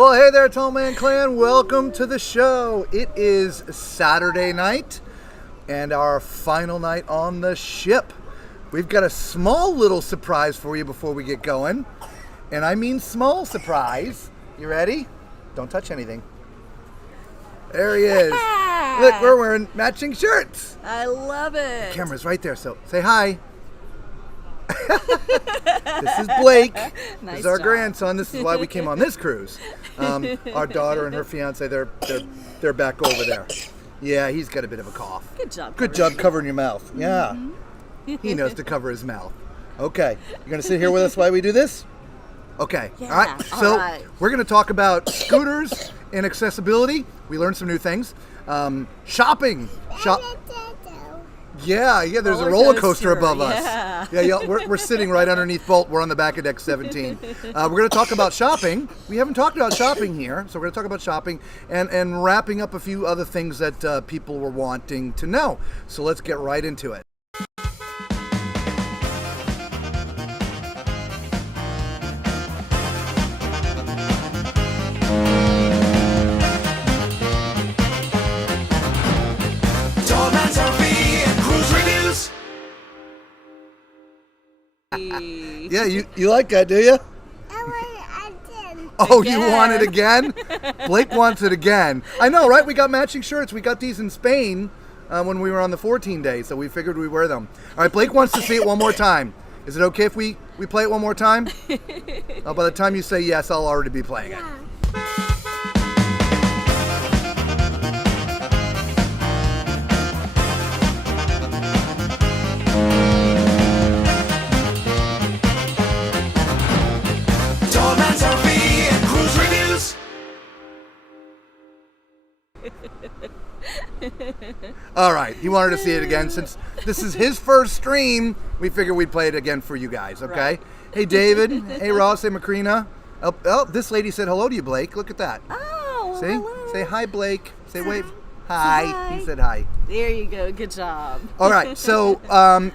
Well, hey there, Tall Man Clan. Welcome to the show. It is Saturday night and our final night on the ship. We've got a small little surprise for you before we get going. And I mean small surprise. You ready? Don't touch anything. There he is. Look, we're wearing matching shirts. I love it. The camera's right there, so say hi. This is Blake. Nice This is our job. grandson. This is why we came on this cruise. Our daughter and her fiance, they're back over there. Yeah, he's got a bit of a cough. Good job. Good job covering your mouth. Yeah. He knows to cover his mouth. Okay. You're going to sit here with us while we do this? Okay. Yeah, All right. So all right. we're going to talk about scooters and accessibility. We learned some new things. Shopping. Yeah, there's a roller coaster above us. Yeah, we're sitting right underneath Bolt. We're on the back of deck 17. We're going to talk about shopping. We haven't talked about shopping here, so we're going to talk about shopping and wrapping up a few other things that people were wanting to know. So let's get right into it. Yeah, you like that, do you? Oh, you want it again? Blake wants it again. I know, right? We got matching shirts. We got these in Spain when we were on the 14 days, so we figured we'd wear them. All right, Blake wants to see it one more time. Is it okay if we play it one more time? Oh, by the time you say yes, I'll already be playing it. All right, he wanted to see it again. Since this is his first stream, we figured we'd play it again for you guys, okay? Right. Hey, David. Hey, Ross. Hey, Macrina. Oh, this lady said hello to you, Blake. Look at that. Oh, see? hello. Say hi, Blake. Say wave. Hi. Hi. He said hi. There you go. Good job. All right, so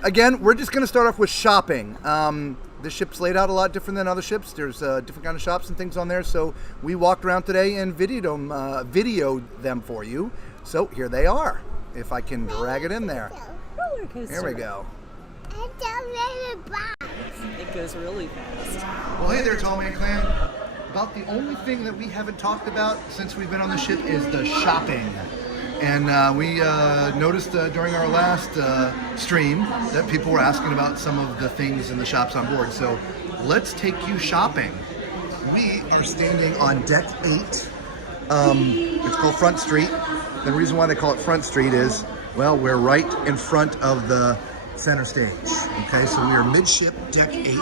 again, we're just going to start off with shopping. The ship's laid out a lot different than other ships. There's different kind of shops and things on there. So we walked around today and videoed them for you. So here they are. If I can drag it in there. Roller coaster. Here we go. It goes really fast. Well, hey there, Tall Man Clan. About the only thing that we haven't talked about since we've been on the ship is the shopping. And we noticed during our last stream that people were asking about some of the things in the shops on board. So let's take you shopping. We are standing on deck 8. It's called Front Street. The reason why they call it Front Street is, well, we're right in front of the center stage. Okay, so we are midship, deck 8,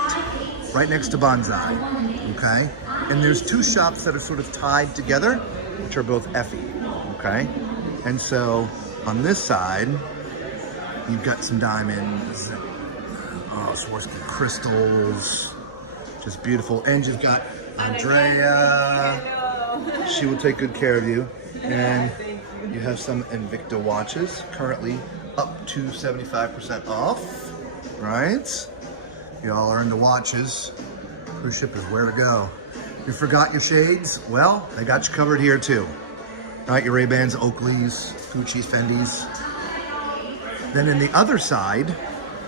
right next to Bonsai. Okay, and there's two shops that are sort of tied together, which are both Effie. Okay. And so on this side, you've got some diamonds, Swarovski crystals, just beautiful. And you've got Andrea. She will take good care of you. And you have some Invicta watches, currently up to 75% off, right? Y'all are into watches. Cruise ship is where to go. You forgot your shades? Well, they got you covered here too. All right, your Ray-Bans, Oakleys, Gucci's, Fendi's. Then in the other side,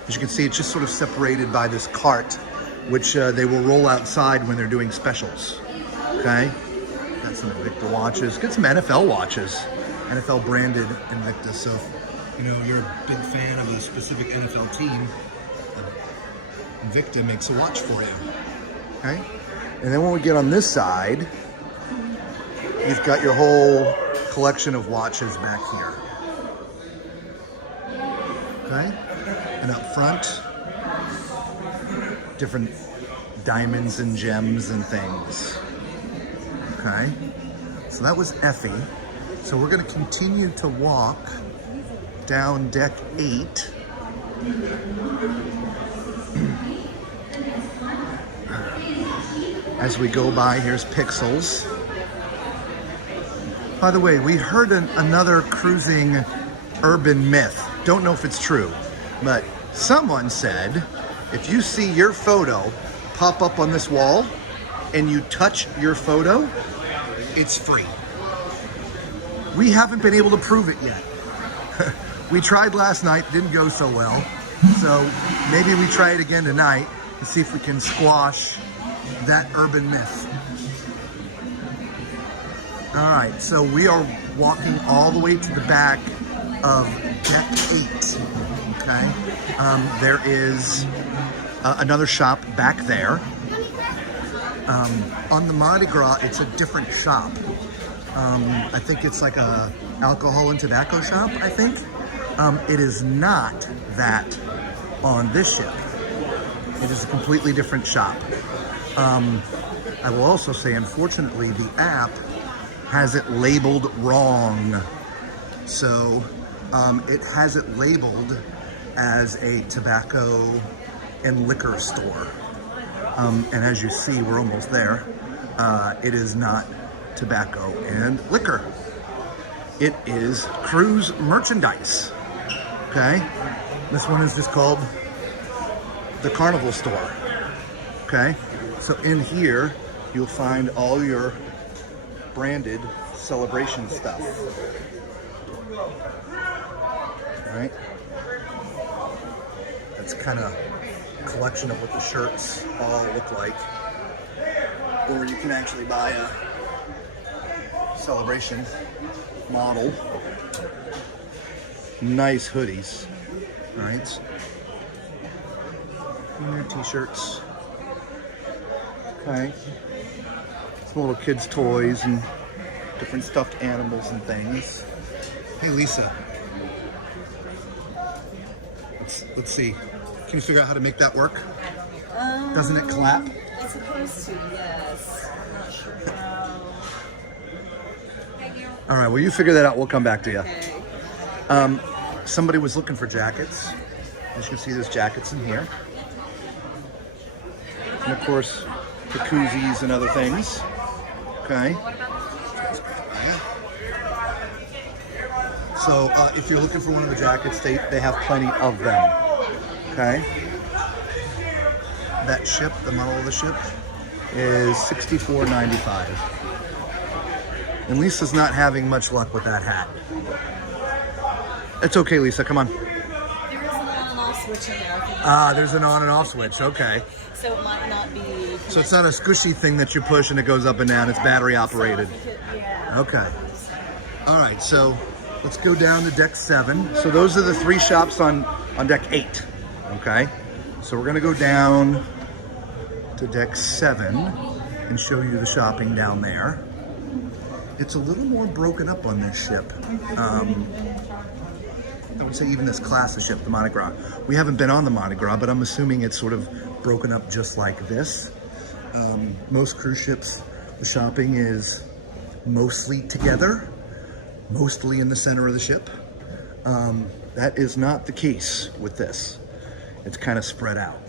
as you can see, it's just sort of separated by this cart, which they will roll outside when they're doing specials, okay? Got some Invicta watches, get some NFL watches, NFL branded Invicta. So, you know, you're a big fan of a specific NFL team, Invicta makes a watch for you, okay? And then when we get on this side, you've got your whole collection of watches back here. Okay? And up front, different diamonds and gems and things. Okay? So that was Effie. So we're going to continue to walk down deck 8. As we go by, here's Pixels. By the way, we heard another cruising urban myth. Don't know if it's true, but someone said if you see your photo pop up on this wall and you touch your photo, it's free. We haven't been able to prove it yet. We tried last night, didn't go so well. So maybe we try it again tonight to see if we can squash that urban myth. All right, so we are walking all the way to the back of deck 8, okay? There is another shop back there. On the Mardi Gras, it's a different shop. I think it's like a alcohol and tobacco shop, I think. It is not that on this ship. It is a completely different shop. I will also say, unfortunately, the app has it labeled wrong. So it has it labeled as a tobacco and liquor store. And as you see, we're almost there. It is not tobacco and liquor. It is cruise merchandise. Okay? This one is just called the Carnival store. Okay? So in here, you'll find all your branded celebration stuff. All right? That's kind of a collection of what the shirts all look like. Or you can actually buy a celebration model. Nice hoodies. All right? And their t-shirts. Okay. Some little kids' toys and different stuffed animals and things. Hey, Lisa. Let's see. Can you figure out how to make that work? Doesn't it clap? It's supposed to, yes. I'm not sure how. All right, well, you figure that out. We'll come back to you. Okay. Somebody was looking for jackets. As you can see, there's jackets in here. And of course, the koozies and other things. Okay. So if you're looking for one of the jackets, they have plenty of them. Okay. That ship, the model of the ship, is $64.95. And Lisa's not having much luck with that hat. It's okay, Lisa, come on. There is an on and off switch in there. There's an on and off switch, okay. So it might not be... So it's not a squishy thing that you push and it goes up and down, it's battery operated. Yeah. Okay. All right, so let's go down to deck 7. So those are the 3 shops on deck 8, okay? So we're gonna go down to deck 7 and show you the shopping down there. It's a little more broken up on this ship. I would say even this class of ship, the Mardi Gras. We haven't been on the Mardi Gras, but I'm assuming it's sort of broken up just like this. Most cruise ships, the shopping is mostly together, mostly in the center of the ship. That is not the case with this. It's kind of spread out,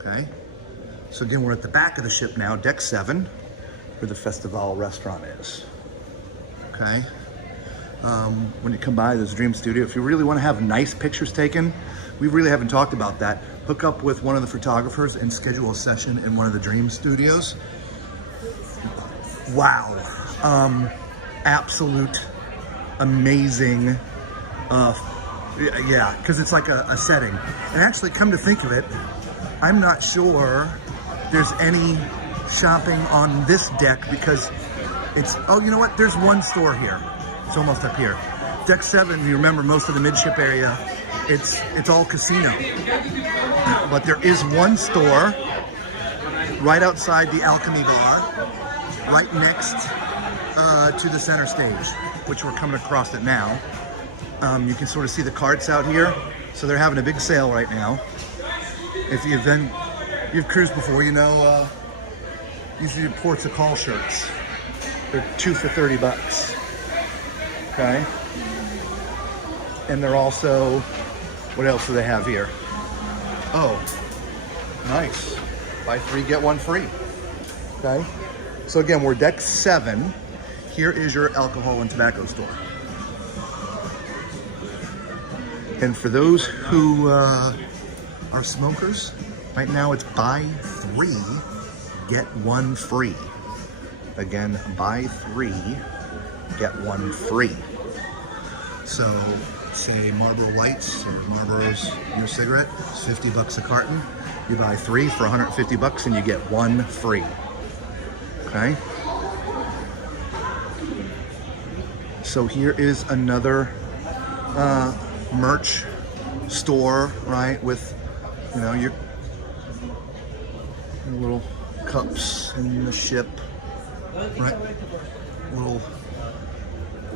okay? So again, we're at the back of the ship now, deck 7, where the Festival restaurant is, okay? When you come by this Dream Studio, if you really want to have nice pictures taken, we really haven't talked about that. Hook up with one of the photographers and schedule a session in one of the Dream Studios. Wow. Absolute amazing. Yeah, because it's like a setting. And actually, come to think of it, I'm not sure there's any shopping on this deck because it's, oh, you know what? There's one store here. It's almost up here. Deck 7, you remember most of the midship area, it's all casino. But there is one store right outside the Alchemy Bar, right next to the center stage, which we're coming across it now. You can sort of see the carts out here. So they're having a big sale right now. If you've cruised before, you know, these are your ports of call shirts. They're 2 for $30. Okay. And they're also, what else do they have here? Oh, nice. Buy 3, get 1 free. Okay. So again, we're deck 7. Here is your alcohol and tobacco store. And for those who are smokers, right now it's buy 3, get 1 free. Again, buy 3, get 1 free. So, say Marlboro Lights or Marlboro's your cigarette, it's $50 a carton. You buy 3 for $150 and you get 1 free. Okay? So here is another merch store, right? With, you know, your little cups in the ship, right? Little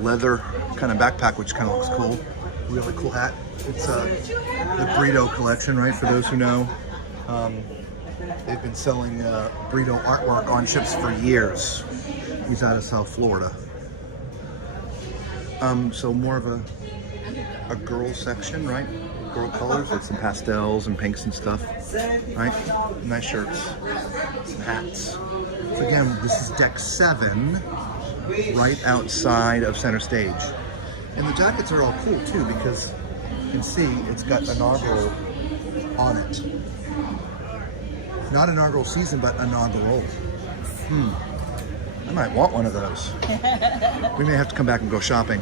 leather kind of backpack, which kind of looks cool. Really cool hat. It's the Brito collection, right? For those who know, they've been selling Brito artwork on ships for years. He's out of South Florida. So more of a girl section, right? Girl colors, like some pastels and pinks and stuff, right? Nice shirts, some hats. So again, this is deck 7, right outside of center stage. And the jackets are all cool too, because you can see it's got inaugural on it. Not inaugural season, but inaugural. I might want one of those. We may have to come back and go shopping.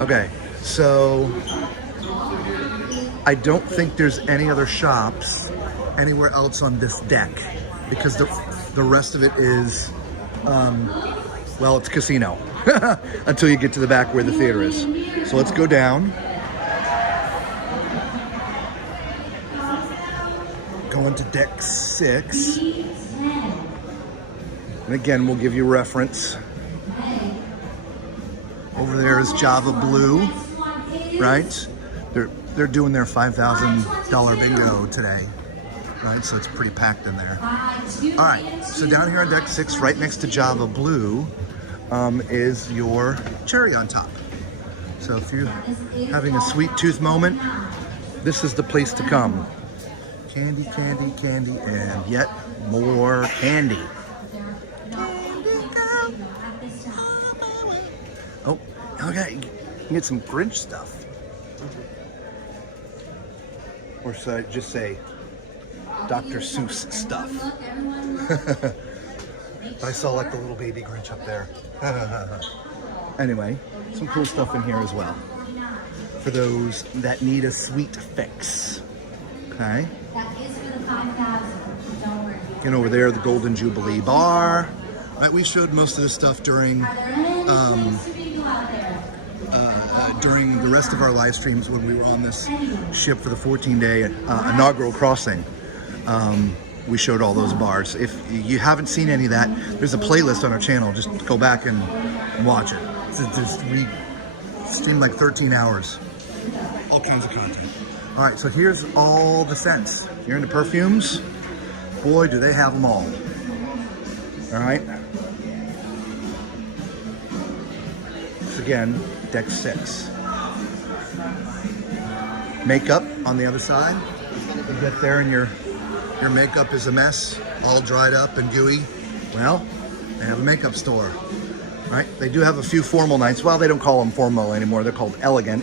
Okay, so I don't think there's any other shops anywhere else on this deck, because the rest of it is, well, it's casino until you get to the back where the theater is. So let's go down. Going to deck 6. And again, we'll give you reference. Over there is Java Blue, right? They're doing their $5,000 bingo today, right? So it's pretty packed in there. All right, so down here on deck 6, right next to Java Blue, is your cherry on top. So if you're having a sweet tooth moment, this is the place to come. Candy, candy, candy, and yet more candy. Oh, okay, you can get some Grinch stuff. Or should I just say Dr. Seuss stuff? I saw like the little baby Grinch up there. Anyway, some cool stuff in here as well for those that need a sweet fix. Okay. And over there, the Golden Jubilee Bar. Right, we showed most of this stuff during the rest of our live streams when we were on this ship for the 14-day inaugural crossing. We showed all those bars. If you haven't seen any of that, there's a playlist on our channel. Just go back and watch it. We streamed like 13 hours. All kinds of content. All right, so here's all the scents. You're into perfumes? Boy, do they have them all. All right. So again, deck 6. Makeup on the other side. You get there and your makeup is a mess, all dried up and gooey. Well, they have a makeup store, right? They do have a few formal nights. Well, they don't call them formal anymore. They're called elegant.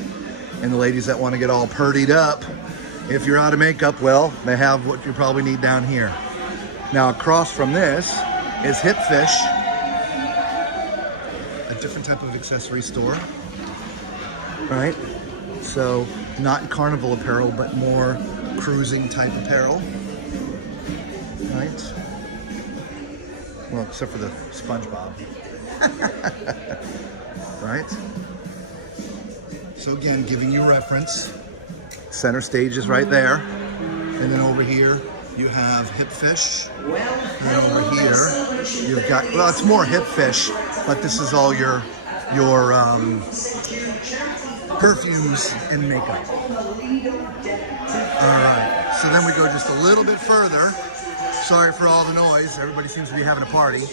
And the ladies that want to get all purdied up, if you're out of makeup, well, they have what you probably need down here. Now, across from this is Hip Fish, a different type of accessory store, right? So, not carnival apparel, but more cruising type apparel, right? Well, except for the SpongeBob, right? So again, giving you reference, center stage is right there. And then over here, you have Hip Fish. And over here, you've got, well, it's more Hip Fish, but this is all your perfumes and makeup. All right, so then we go just a little bit further. Sorry for all the noise. Everybody seems to be having a party.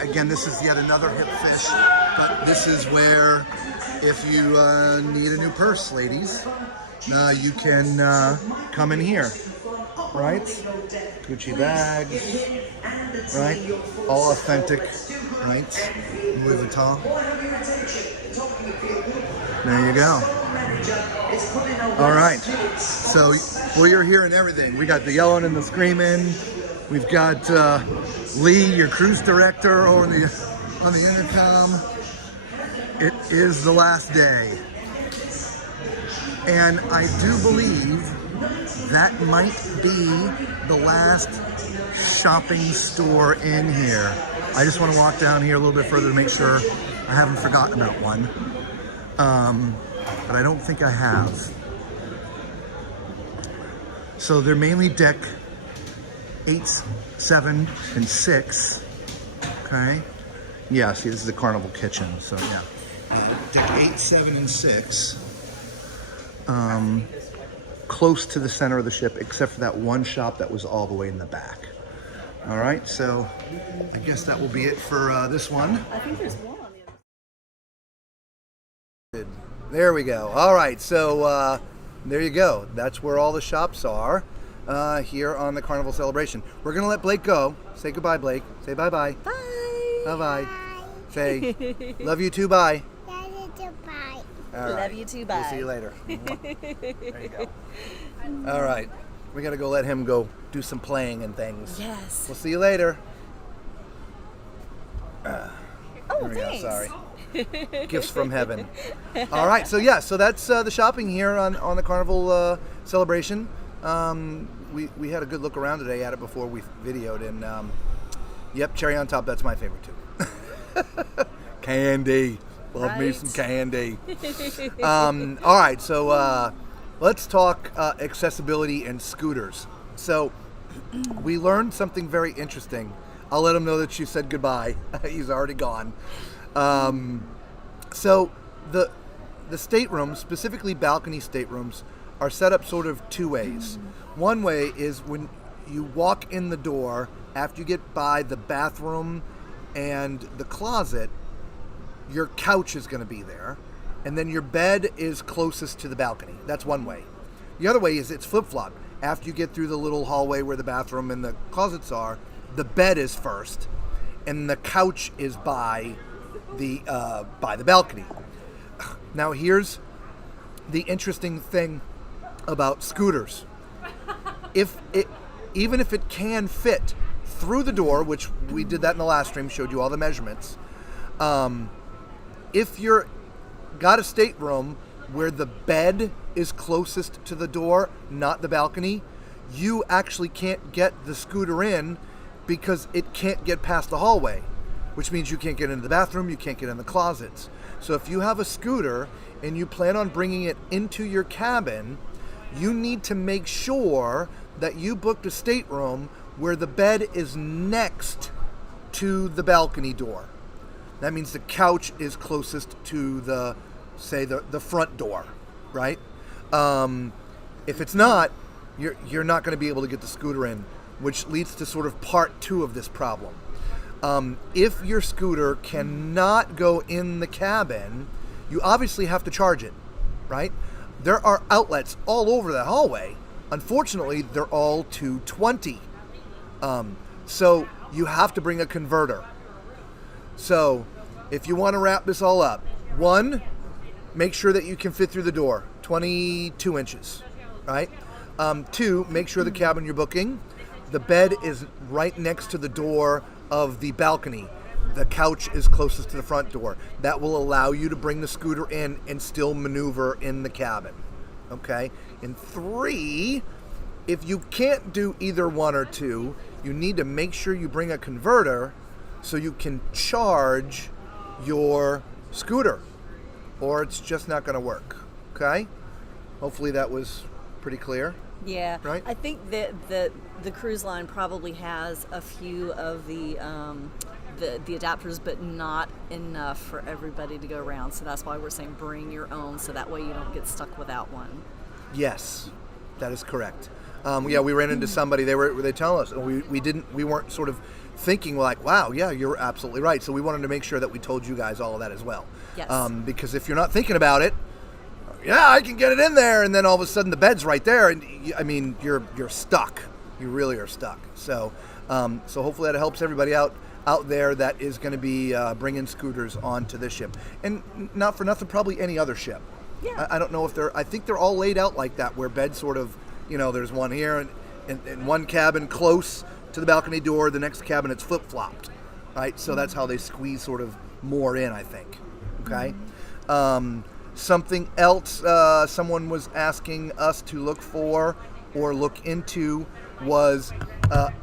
Again, this is yet another Hip Fish, but this is where, if you need a new purse, ladies, you can come in here, right? Gucci bags, right? All authentic, right? Louis Vuitton. There you go. All right, so well, you're hearing everything. We got the yelling and the screaming. We've got Lee, your cruise director, over in the on the intercom. It is the last day. And I do believe that might be the last shopping store in here. I just want to walk down here a little bit further to make sure I haven't forgotten about one. But I don't think I have. So they're mainly deck 8, 7, and 6. Okay. Yeah, see, this is the Carnival kitchen. So yeah, deck 8, 7, and 6. Close to the center of the ship, except for that one shop that was all the way in the back. All right, so I guess that will be it for this one. I think there's one on the other. There we go. All right, so there you go. That's where all the shops are here on the Carnival Celebration. We're going to let Blake go. Say goodbye, Blake. Say bye-bye. Bye. Bye-bye. Say, love you too, bye. Love you too, bye. All right. Love you too, bye. We'll see you later. There you go. All right. We got to go let him go do some playing and things. Yes. We'll see you later. Oh, There we thanks. go. Sorry. Gifts from heaven. All right. So yeah. So that's the shopping here on the Carnival Celebration. We had a good look around today at it before we videoed, and yep, cherry on top. That's my favorite too. Candy. Love me Right? some candy. All right. So let's talk accessibility and scooters. So we learned something very interesting. I'll let him know that you said goodbye. He's already gone. So the staterooms, specifically balcony staterooms, are set up sort of two ways. One way is when you walk in the door, after you get by the bathroom and the closet, your couch is going to be there, and then your bed is closest to the balcony. That's one way. The other way is it's flip-flop. After you get through the little hallway where the bathroom and the closets are, the bed is first, and the couch is by the balcony. Now here's the interesting thing about scooters. Even if it can fit through the door, which we did that in the last stream, showed you all the measurements. If you're got a stateroom where the bed is closest to the door, not the balcony, you actually can't get the scooter in because it can't get past the hallway, which means you can't get into the bathroom, you can't get in the closets. So if you have a scooter and you plan on bringing it into your cabin, you need to make sure that you booked a stateroom where the bed is next to the balcony door. That means the couch is closest to the front door, right? If it's not, you're not going to be able to get the scooter in, which leads to sort of part two of this problem. If your scooter cannot go in the cabin, you obviously have to charge it, right? There are outlets all over the hallway. Unfortunately, they're all 220. So you have to bring a converter. So if you want to wrap this all up, 1, make sure that you can fit through the door, 22 inches, right? 2, make sure the cabin you're booking, the bed is right next to the door of the balcony. The couch is closest to the front door. That will allow you to bring the scooter in and still maneuver in the cabin, okay? And 3, if you can't do either 1 or 2, you need to make sure you bring a converter so you can charge your scooter, or it's just not going to work, okay? Hopefully that was pretty clear. Yeah, Right? I think that the cruise line probably has a few of the adapters, but not enough for everybody to go around. So that's why we're saying bring your own, so that way you don't get stuck without one. Yes, that is correct. Yeah, we ran into somebody. They tell us, and we weren't sort of thinking like, wow, yeah, you're absolutely right. So we wanted to make sure that we told you guys all of that as well. Yes. Because if you're not thinking about it, yeah, I can get it in there, and then all of a sudden the bed's right there, and I mean, you're stuck. You really are stuck. So, so hopefully that helps everybody out there that is going to be bringing scooters onto this ship, and not for nothing, probably any other ship. Yeah. I don't know if I think they're all laid out like that, where beds sort of, there's one here and one cabin close to the balcony door, the next cabin it's flip-flopped. right? So that's how they squeeze sort of more in, I think. Okay. Something else someone was asking us to look for or look into was,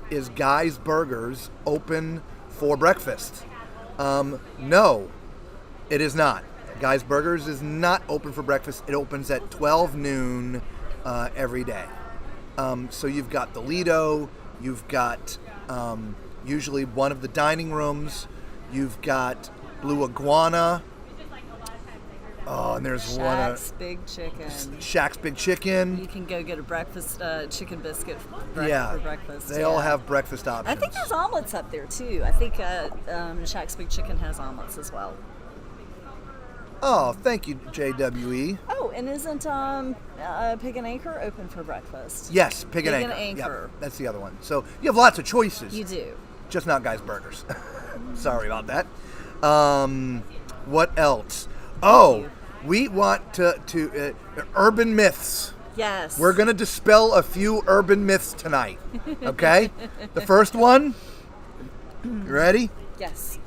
is Guy's Burgers open for breakfast? No, it is not. Guy's Burgers is not open for breakfast. It opens at 12 noon every day. So you've got the Lido, you've got usually one of the dining rooms, you've got Blue Iguana. Oh, and there's Shaq's Big Chicken. Shaq's Big Chicken. You can go get a breakfast chicken biscuit for breakfast. They all have breakfast options. I think there's omelets up there too. I think Shaq's Big Chicken has omelets as well. Oh, thank you, JWE. Oh, and isn't Pig and Anchor open for breakfast? Yes, Pig and Anchor. Yep, that's the other one. So you have lots of choices. You do. Just not Guy's Burgers. Sorry about that. What else? Oh, we want to urban myths. Yes. We're going to dispel a few urban myths tonight. Okay? The first one. You ready? Yes.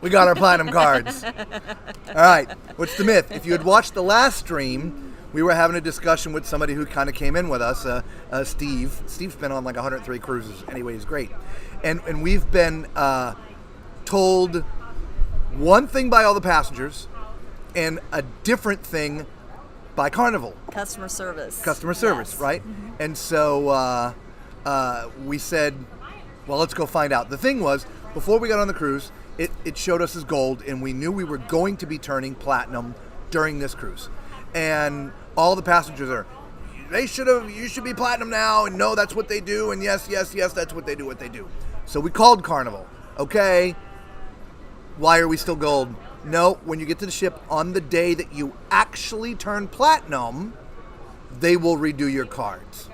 We got our platinum cards. All right. What's the myth? If you had watched the last stream, we were having a discussion with somebody who kind of came in with us, Steve. Steve's been on like 103 cruises. Anyway, he's great. And we've been told one thing by all the passengers and a different thing by Carnival. Customer service, yes. Right? Mm-hmm. And so we said, well, let's go find out. The thing was, before we got on the cruise, it showed us as gold, and we knew we were going to be turning platinum during this cruise. And all the passengers are, you should be platinum now, and no, that's what they do, and yes, that's what they do. So we called Carnival. Okay, why are we still gold? No, when you get to the ship on the day that you actually turn platinum, they will redo your cards.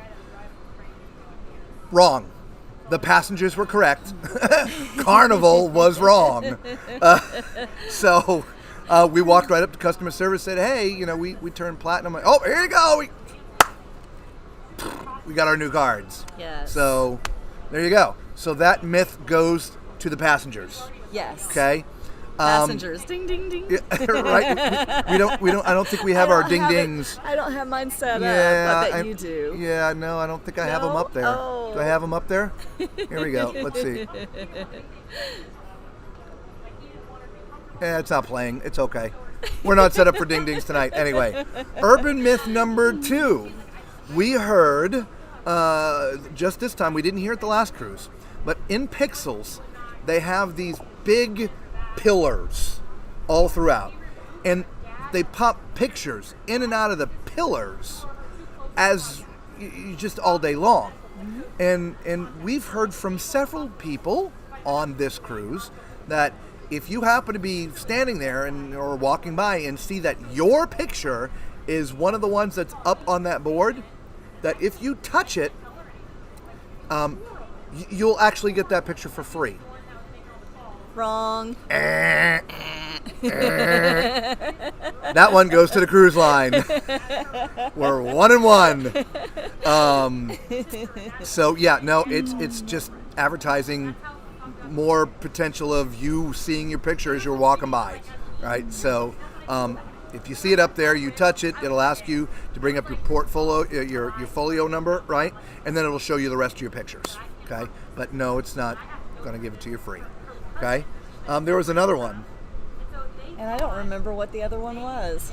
Wrong. The passengers were correct. Carnival was wrong. So we walked right up to customer service, said, hey, we turned platinum. Like, oh, here you go. We got our new cards. Yes. So there you go. So that myth goes to the passengers. Yes. Okay. Passengers, ding, ding, ding. Yeah, right. We don't. I don't think we have our ding dings. I don't have mine set up. I bet you do. Yeah. No, I don't think I have them up there. Oh. Do I have them up there? Here we go. Let's see. Yeah, it's not playing. It's okay. We're not set up for ding dings tonight. Anyway, urban myth number 2. We heard just this time. We didn't hear it the last cruise, but in Pixels, they have these big pillars all throughout, and they pop pictures in and out of the pillars as just all day long. Mm-hmm. And we've heard from several people on this cruise that if you happen to be standing there or walking by and see that your picture is one of the ones that's up on that board, that if you touch it, you'll actually get that picture for free. Wrong. That one goes to the cruise line. We're 1-1. So yeah, no, it's just advertising more potential of you seeing your picture as you're walking by, right? So if you see it up there, you touch it, it'll ask you to bring up your portfolio, your folio number, right? And then it'll show you the rest of your pictures, okay? But no, it's not going to give it to you free. Okay. There was another one. And I don't remember what the other one was.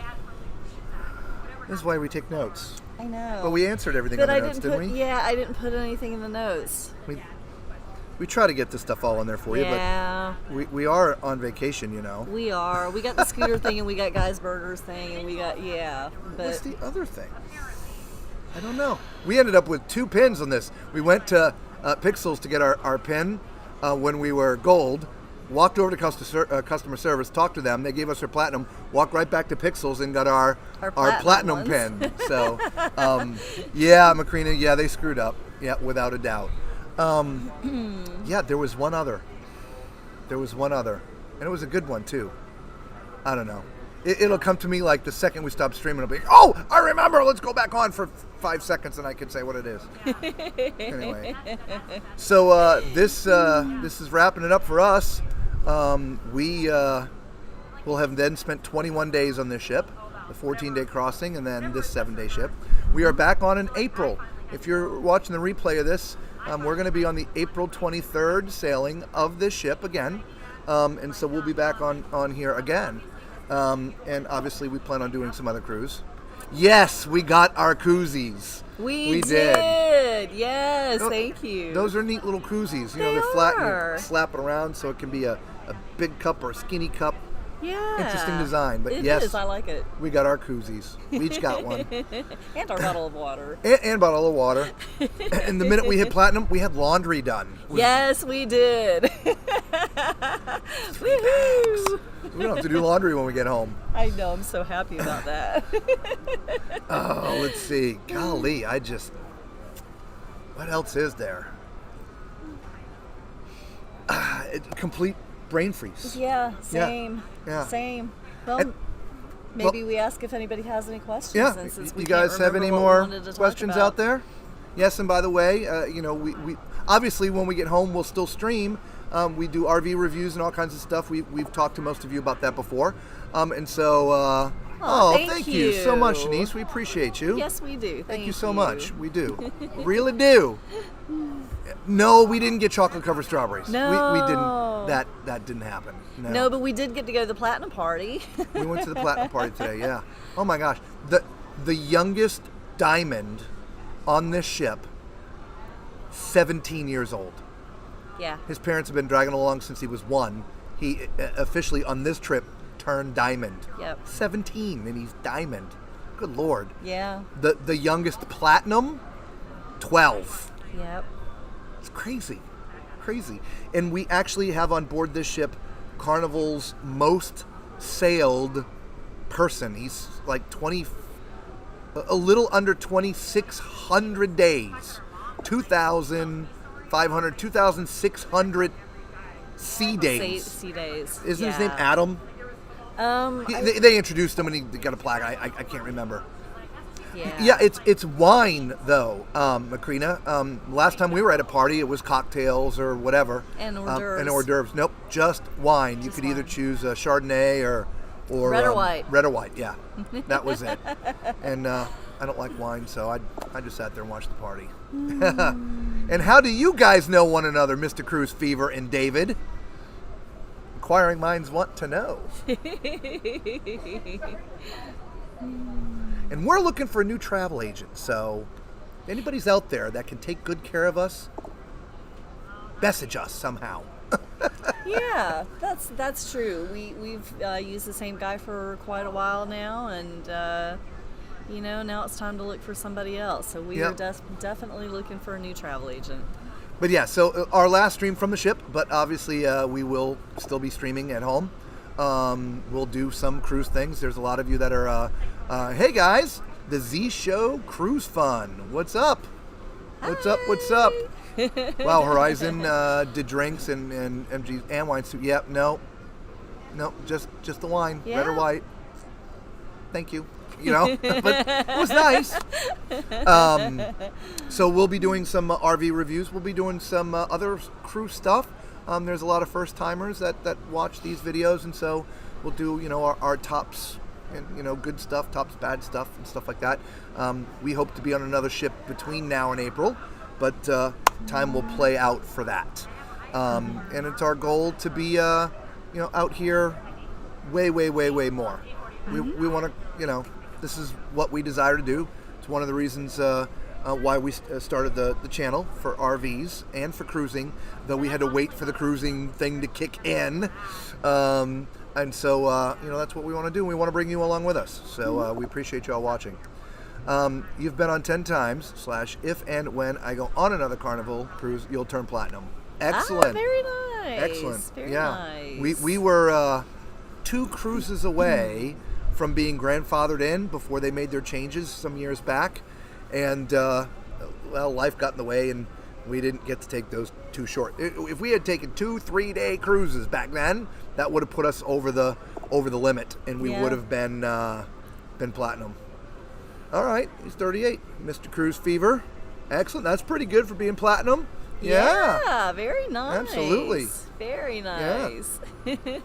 This is why we take notes. I know. But we answered everything in the notes, didn't we? Yeah, I didn't put anything in the notes. We try to get this stuff all in there for you, but we are on vacation, We are. We got the scooter thing, and we got Guy's Burgers thing, and we got, But what's the other thing? I don't know. We ended up with 2 pins on this. We went to Pixels to get our pin when we were gold, walked over to customer service, talked to them. They gave us our platinum, walked right back to Pixels and got our platinum pin. So, Macrina, they screwed up. Yeah, without a doubt. There was one other. And it was a good one, too. I don't know. It'll come to me like the second we stop streaming. It'll be, oh, I remember. Let's go back on for 5 seconds and I can say what it is. Anyway, so this is wrapping it up for us. We will have then spent 21 days on this ship, the 14-day crossing, and then this 7-day ship. We are back on in April. If you're watching the replay of this, we're going to be on the April 23rd sailing of this ship again. And so we'll be back on here again. And obviously we plan on doing some other cruise. Yes, we got our koozies. We did. Yes, thank you. Those are neat little koozies. They're flat and you slap it around so it can be a big cup or a skinny cup. Yeah. Interesting design. But it yes, is. I like it. We got our koozies. We each got one. And our bottle of water. And bottle of water. And the minute we hit platinum, we had laundry done. Yes, we did. Woohoo! We don't have to do laundry when we get home. I know. I'm so happy about that. Oh, let's see. Golly, what else is there? Complete brain freeze. Yeah, same. Yeah. Same. Well, maybe we ask if anybody has any questions. Yeah. Since we you guys can't have any remember more what we wanted to questions talk about. out there? Yes, and by the way, we obviously when we get home we'll still stream. We do RV reviews and all kinds of stuff. We've talked to most of you about that before. And so thank you so much, Shanice. We appreciate you. Yes, we do. Thank you so much. We do. Really do. No, we didn't get chocolate covered strawberries. No. We didn't. That didn't happen. No, but we did get to go to the platinum party. We went to the platinum party today, yeah. Oh my gosh. The youngest diamond on this ship, 17 years old. Yeah. His parents have been dragging along since he was 1. He officially on this trip turned diamond. Yep. 17 and he's diamond. Good Lord. Yeah. The youngest platinum, 12. Yep. It's crazy. And we actually have on board this ship Carnival's most sailed person. He's like a little under 2,600 days. 2,600 sea days. Sea days. Isn't his name Adam? They introduced him and he got a plaque. I can't remember. Yeah, it's wine though, Macrina. Last time we were at a party, it was cocktails or whatever. And hors d'oeuvres. And hors d'oeuvres. Nope, just wine. You could either choose Chardonnay or red or white. Red or white, yeah. That was it. And I don't like wine, so I just sat there and watched the party. And how do you guys know one another, Mr. Cruise Fever and David? Inquiring minds want to know. And we're looking for a new travel agent, so if anybody's out there that can take good care of us, message us somehow. Yeah, that's true. We've used the same guy for quite a while now, and now it's time to look for somebody else. So we are definitely looking for a new travel agent. But yeah, so our last stream from the ship, but obviously we will still be streaming at home. We'll do some cruise things. There's a lot of you that are, hey guys, the Z Show Cruise Fun. What's up? What's up? What's up? Wow, Horizon did drinks and MG and wine. So, yep, no, just the wine, red or white. Thank you. But it was nice. So we'll be doing some RV reviews. We'll be doing some other cruise stuff. There's a lot of first timers that watch these videos, and so we'll do our tops and good stuff, tops bad stuff, and stuff like that. We hope to be on another ship between now and April, but time will play out for that. And it's our goal to be out here way more. We want to this is what we desire to do. It's one of the reasons why we started the channel for RVs and for cruising, though we had to wait for the cruising thing to kick in. And so, that's what we want to do. We want to bring you along with us. So we appreciate you all watching. You've been on 10 times / if and when I go on another Carnival cruise, you'll turn platinum. Excellent. Very nice. Excellent. Very nice. nice. We were 2 cruises away from being grandfathered in before they made their changes some years back. And, life got in the way and we didn't get to take those 2 short. If we had taken 2 3-day cruises back then, that would have put us over the limit and we would have been platinum. All right, he's 38. Mr. Cruise Fever. Excellent. That's pretty good for being platinum. Yeah. Very nice. Absolutely. Very nice. Yeah.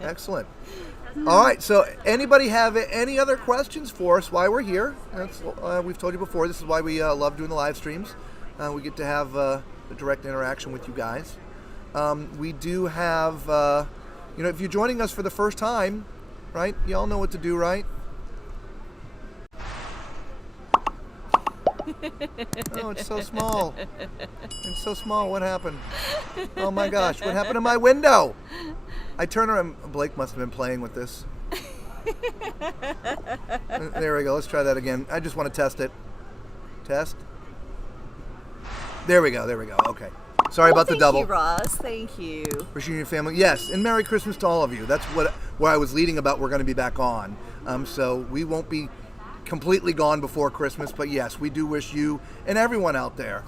Excellent. All right, so anybody have any other questions for us while we're here? We've told you before, this is why we love doing the live streams. We get to have the direct interaction with you guys. We do have, if you're joining us for the first time, right, y'all know what to do, right? Oh, it's so small. It's so small. What happened? Oh my gosh, what happened to my window? I turn around. Blake must have been playing with this. There we go. Let's try that again. I just want to test it. Test. There we go. Okay. Sorry about the double. Thank you, Ross. Thank you. Wishing you and your family. Yes, and Merry Christmas to all of you. That's where I was leading about. We're going to be back on. So we won't be completely gone before Christmas, but yes, we do wish you and everyone out there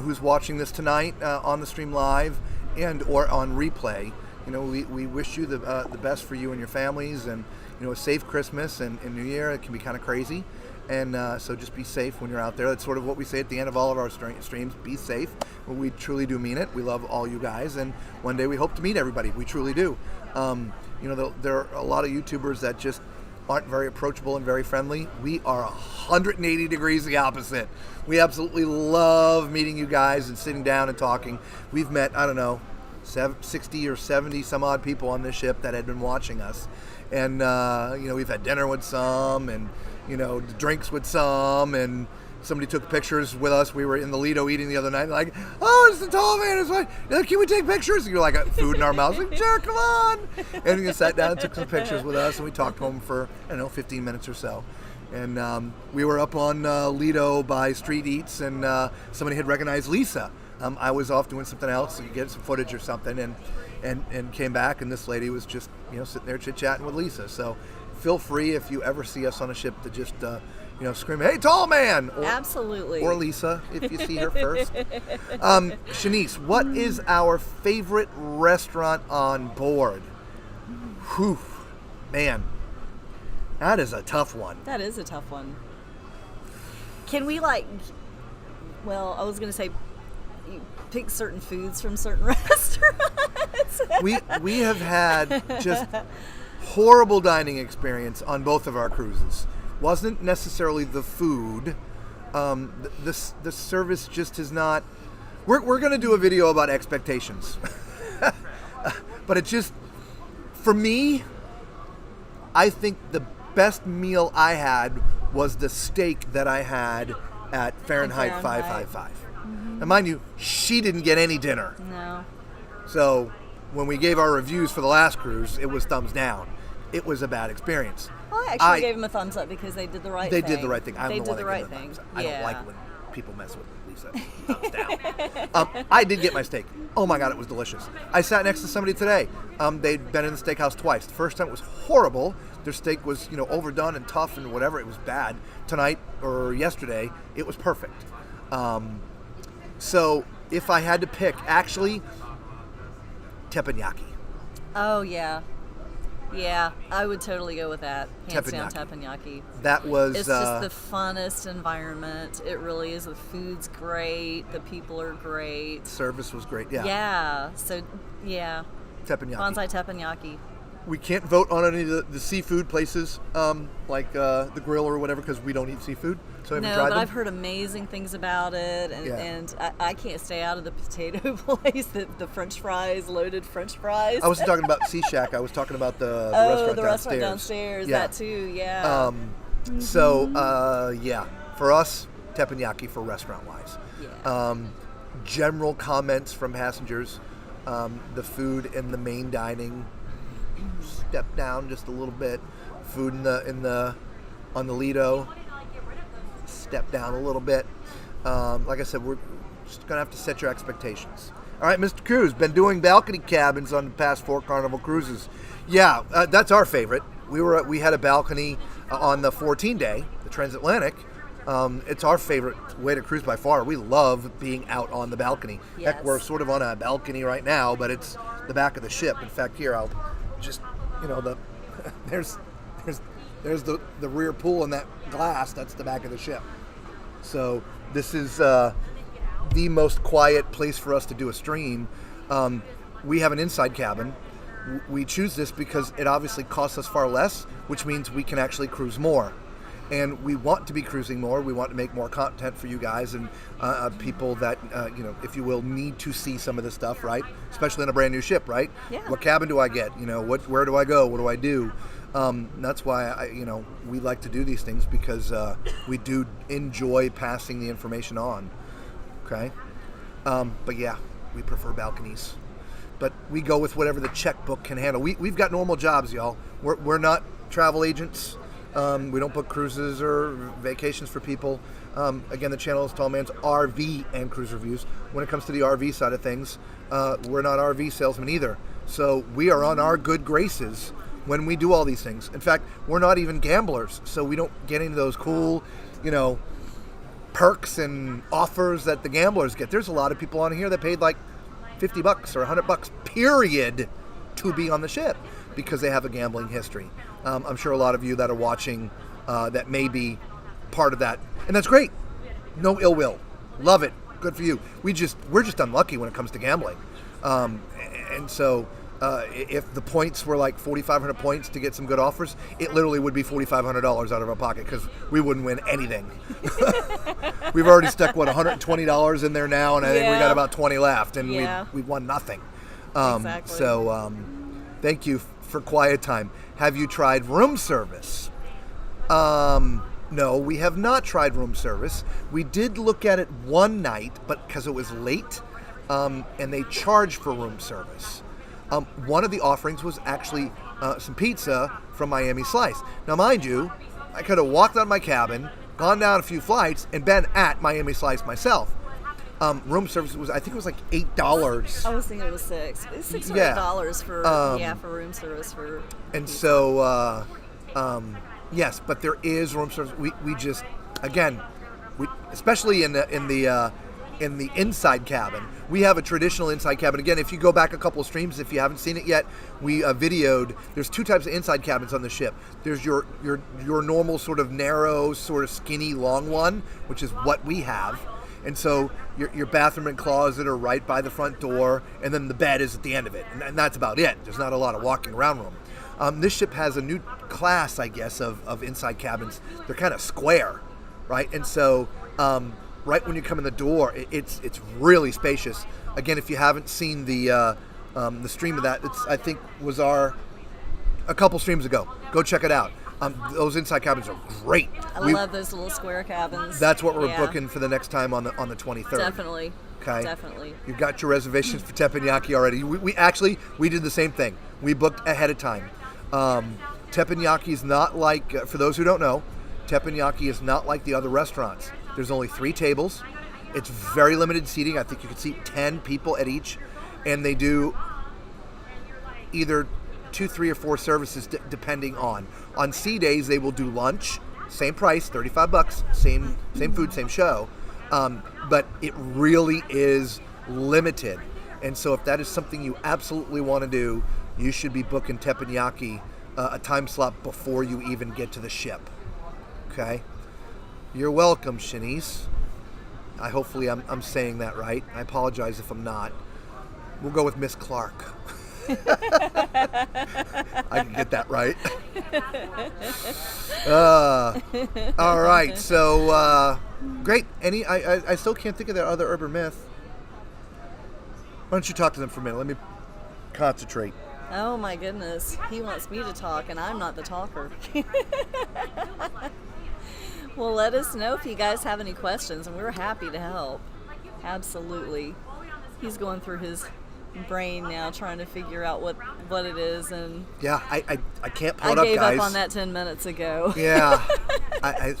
who's watching this tonight on the stream live and or on replay. We wish you the best for you and your families, and a safe Christmas and New Year. It can be kind of crazy, and so just be safe when you're out there. That's sort of what we say at the end of all of our streams. Be safe. Well, we truly do mean it. We love all you guys, and one day we hope to meet everybody. We truly do. There are a lot of YouTubers that just aren't very approachable and very friendly. We are 180 degrees the opposite. We absolutely love meeting you guys and sitting down and talking. We've met, 60 or 70 some odd people on this ship that had been watching us. And, we've had dinner with some and, drinks with some, and somebody took pictures with us. We were in the Lido eating the other night, like, oh, it's the tall man. It's like, can we take pictures? And you're like, food in our mouths. Like, sure, come on. And he sat down and took some pictures with us, and we talked to him for, 15 minutes or so. And we were up on Lido by Street Eats, and somebody had recognized Lisa. I was off doing something else to get some footage or something, and came back, and this lady was just, sitting there chit-chatting with Lisa. So feel free, if you ever see us on a ship, to just scream, hey, tall man! Absolutely. Or Lisa, if you see her first. Shanice, what is our favorite restaurant on board? Whew, man, that is a tough one. That is a tough one. Can we, I was going to say, pick certain foods from certain restaurants? We have had just horrible dining experience on both of our cruises. Wasn't necessarily the food. The service just is not. We're going to do a video about expectations, but it just, for me, I think the best meal I had was the steak that I had at Fahrenheit 555. And mind you, she didn't get any dinner. No. So when we gave our reviews for the last cruise, it was thumbs down. It was a bad experience. Well, I actually gave them a thumbs up because they did the right thing. They did the right thing. They did the right thing. I don't like when people mess with Lisa. Thumbs down. I did get my steak. Oh my God, it was delicious. I sat next to somebody today. They'd been in the steakhouse twice. The first time it was horrible. Their steak was, overdone and tough and whatever. It was bad. Tonight or yesterday, it was perfect. So if I had to pick, actually, teppanyaki. Oh, yeah. Yeah, I would totally go with that. Hands down, teppanyaki. That was... It's just the funnest environment. It really is. The food's great. The people are great. Service was great, yeah. Yeah, so, yeah. Teppanyaki. Bonsai teppanyaki. We can't vote on any of the seafood places, like the grill or whatever, because we don't eat seafood. So I haven't tried them. I've heard amazing things about it, and I can't stay out of the potato place, the French fries, loaded French fries. I wasn't talking about Sea Shack. I was talking about the restaurant the downstairs. Restaurant downstairs, yeah. That too, yeah. So, for us, teppanyaki for restaurant-wise. Yeah. General comments from passengers, the food in the main dining, step down just a little bit. Food on the Lido, step down a little bit. Like I said, we're just gonna have to set your expectations. All right, Mr. Cruise, been doing balcony cabins on the past 4 Carnival cruises. Yeah, that's our favorite. We had a balcony on the 14-day, the transatlantic. It's our favorite way to cruise by far. We love being out on the balcony. Yes. Heck, we're sort of on a balcony right now, but it's the back of the ship. In fact, here I'll just, there's There's the rear pool in that glass. That's the back of the ship. So this is the most quiet place for us to do a stream. We have an inside cabin. We choose this because it obviously costs us far less, which means we can actually cruise more. And we want to be cruising more. We want to make more content for you guys and people that, if you will, need to see some of this stuff, right? Especially on a brand new ship, right? Yeah. What cabin do I get? Where do I go? What do I do? That's why we like to do these things, because we do enjoy passing the information on. Okay. But yeah, we prefer balconies. But we go with whatever the checkbook can handle. We've got normal jobs, y'all. We're not travel agents. We don't book cruises or vacations for people. Again, the channel is Tall Man's RV and Cruise Reviews. When it comes to the RV side of things, we're not RV salesmen either. So we are on our good graces when we do all these things. In fact, we're not even gamblers, so we don't get into those cool, perks and offers that the gamblers get. There's a lot of people on here that paid like $50 or $100 period to be on the ship because they have a gambling history. I'm sure a lot of you that are watching that may be part of that, and that's great. No ill will. Love it. Good for you. We're just unlucky when it comes to gambling. And so if the points were like 4,500 points to get some good offers, it literally would be $4,500 out of our pocket because we wouldn't win anything. We've already stuck, $120 in there now, and I think we got about 20 left, and we've won nothing. Exactly. So thank you for quiet time. Have you tried room service? No, we have not tried room service. We did look at it one night, but because it was late, and they charged for room service. One of the offerings was actually some pizza from Miami Slice. Now, mind you, I could have walked out of my cabin, gone down a few flights, and been at Miami Slice myself. Room service was, I think it was like $8. I was thinking it was $6. It's $600 for room service for. And so, yes, but there is room service. We just, again, especially in the inside cabin, we have a traditional inside cabin. Again, if you go back a couple of streams, if you haven't seen it yet, we videoed. There's two types of inside cabins on the ship. There's your normal sort of narrow, sort of skinny, long one, which is what we have. And so your bathroom and closet are right by the front door, and then the bed is at the end of it, and that's about it. There's not a lot of walking around room. This ship has a new class, I guess, of inside cabins. They're kind of square, right? And so right when you come in the door, it's really spacious. Again, if you haven't seen the stream of that, I think was a couple streams ago. Go check it out. Those inside cabins are great. I love those little square cabins. That's what we're booking for the next time on the 23rd. Definitely. Okay. Definitely. You got your reservations for teppanyaki already. We did the same thing. We booked ahead of time. Teppanyaki is not like, for those who don't know, teppanyaki is not like the other restaurants. There's only 3 tables. It's very limited seating. I think you could seat 10 people at each, and they do either 2, 3, or 4 services depending on. On sea days, they will do lunch, same price, $35, same food, same show, but it really is limited. And so if that is something you absolutely want to do, you should be booking teppanyaki a time slot before you even get to the ship. Okay? You're welcome, Shanice. Hopefully I'm saying that right. I apologize if I'm not. We'll go with Miss Clark. I can get that right. All right, so great. I still can't think of that other urban myth. Why don't you talk to them for a minute? Let me concentrate. Oh my goodness, he wants me to talk, and I'm not the talker. Well, let us know if you guys have any questions, and we're happy to help. Absolutely. He's going through his brain now trying to figure out what it is, and yeah, I can't pull it up, guys. I gave up on that 10 minutes ago. Yeah. I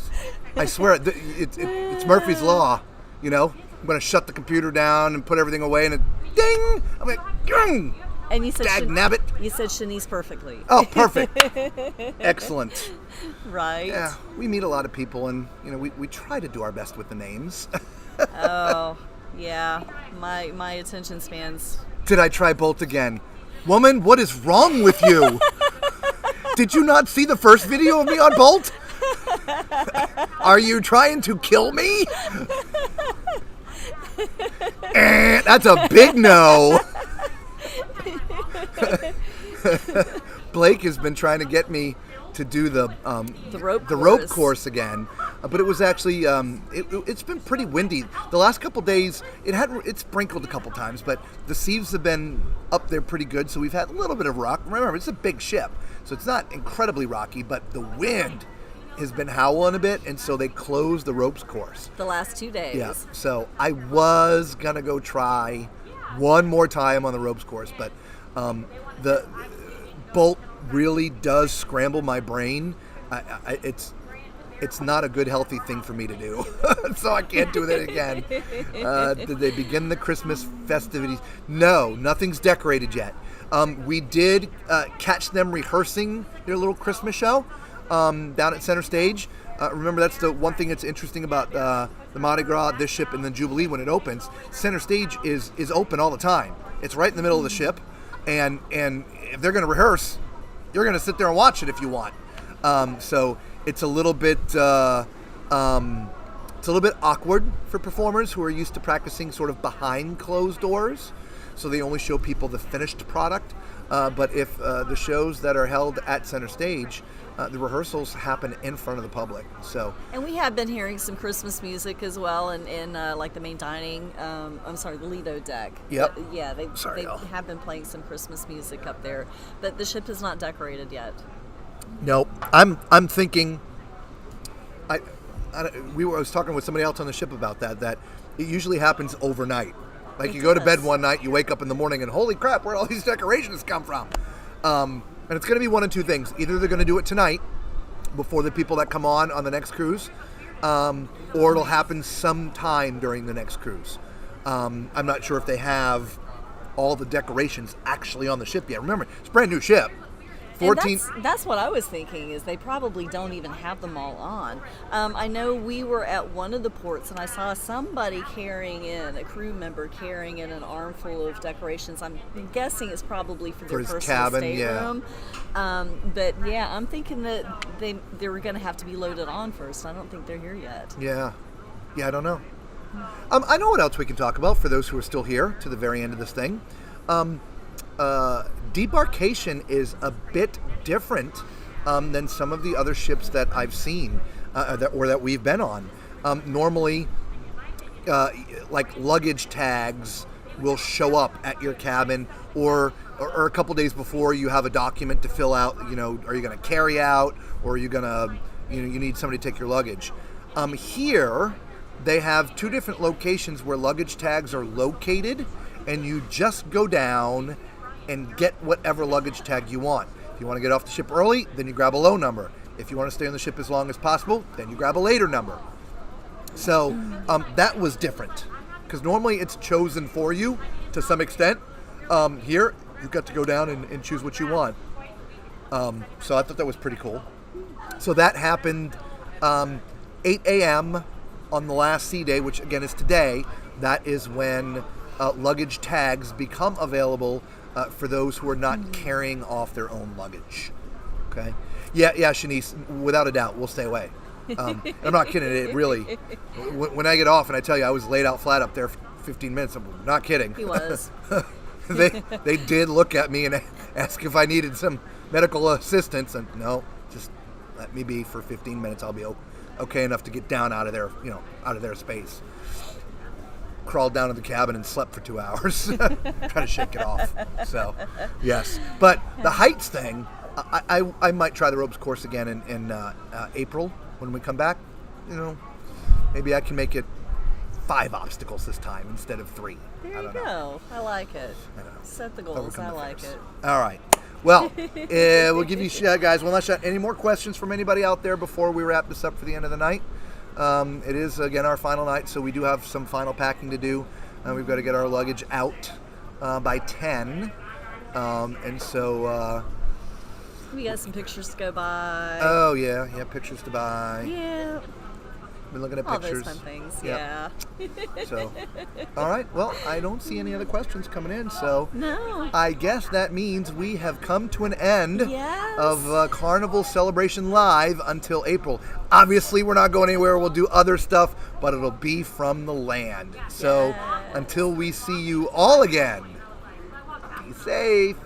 swear it's Murphy's Law, I'm going to shut the computer down and put everything away, and ding, I'm like, ding. And you said Dag-nabbit. You said Shanice perfectly. Oh, perfect. Excellent. Right. Yeah, we meet a lot of people, and we try to do our best with the names. Oh, yeah. My attention spans. Did I try Bolt again? Woman, what is wrong with you? Did you not see the first video of me on Bolt? Are you trying to kill me? That's a big no. Blake has been trying to get me to do the rope course again, but it was actually it's been pretty windy the last couple days. It's sprinkled a couple times, but the sieves have been up there pretty good, so we've had a little bit of rock. Remember, it's a big ship, so it's not incredibly rocky, but the wind has been howling a bit, and so they closed the ropes course the last 2 days. Yeah, so I was gonna go try one more time on the ropes course, but the Bolt really does scramble my brain. It's not a good, healthy thing for me to do, so I can't do that again. Did they begin the Christmas festivities? No, nothing's decorated yet. We did catch them rehearsing their little Christmas show down at Center Stage. Remember, that's the one thing that's interesting about the Mardi Gras, this ship, and the Jubilee when it opens. Center Stage is open all the time. It's right in the middle of the ship, and if they're going to rehearse, you're going to sit there and watch it if you want. So it's a little bit awkward for performers who are used to practicing sort of behind closed doors. So they only show people the finished product. But if the shows that are held at Center Stage, the rehearsals happen in front of the public. So, and we have been hearing some Christmas music as well in like the main dining, the lido deck. Yep. But, yeah, they have been playing some Christmas music up there, but the ship is not decorated yet. No, I'm thinking. I was talking with somebody else on the ship about that it usually happens overnight. Like you go to bed one night, you wake up in the morning, and holy crap, where'd all these decorations come from? And it's going to be one of two things. Either they're going to do it tonight, before the people that come on the next cruise, or it'll happen sometime during the next cruise. I'm not sure if they have all the decorations actually on the ship yet. Remember, it's a brand new ship. 14. That's what I was thinking, is they probably don't even have them all on. I know we were at one of the ports and I saw somebody a crew member carrying in an armful of decorations. I'm guessing it's probably for their personal cabin, stateroom. But yeah, I'm thinking that they were going to have to be loaded on first. I don't think they're here yet. Yeah, I don't know. I know what else we can talk about for those who are still here to the very end of this thing. Debarkation is a bit different than some of the other ships that I've seen that we've been on. Normally, like luggage tags will show up at your cabin, or a couple days before you have a document to fill out. Are you going to carry out, or are you going to, you need somebody to take your luggage. Here, they have two different locations where luggage tags are located, and you just go down and get whatever luggage tag you want. If you want to get off the ship early, then you grab a low number. If you want to stay on the ship as long as possible, then you grab a later number. So that was different, because normally it's chosen for you to some extent. Here, you got to go down and choose what you want. So I thought that was pretty cool. So that happened 8 a.m. on the last sea day, which again is today. That is when luggage tags become available for those who are not carrying off their own luggage. Okay? Yeah, Shanice, without a doubt, we'll stay away. I'm not kidding. It really, when I get off and I tell you I was laid out flat up there for 15 minutes, I'm not kidding. He was. They did look at me and ask if I needed some medical assistance, and no, just let me be for 15 minutes. I'll be okay enough to get down out of their space. Crawled down to the cabin and slept for 2 hours, trying to shake it off. So, yes. But the heights thing, I might try the ropes course again in April when we come back. Maybe I can make it 5 obstacles this time instead of 3. There you go. I like it. Set the goals. I like it. All right. Well, we'll give you guys one last shot. Any more questions from anybody out there before we wrap this up for the end of the night? It is, again, our final night, so we do have some final packing to do. We've got to get our luggage out by 10. And so... we got some pictures to go by. Oh, yeah. Pictures to buy. Yeah. Been looking at All pictures. those fun things. Yep. Yeah. So, all right. Well, I don't see any other questions coming in. So, No. I guess that means we have come to an end Yes. of Carnival Celebration Live until April. Obviously, we're not going anywhere. We'll do other stuff, but it'll be from the land. So, Yes. until we see you all again, be safe.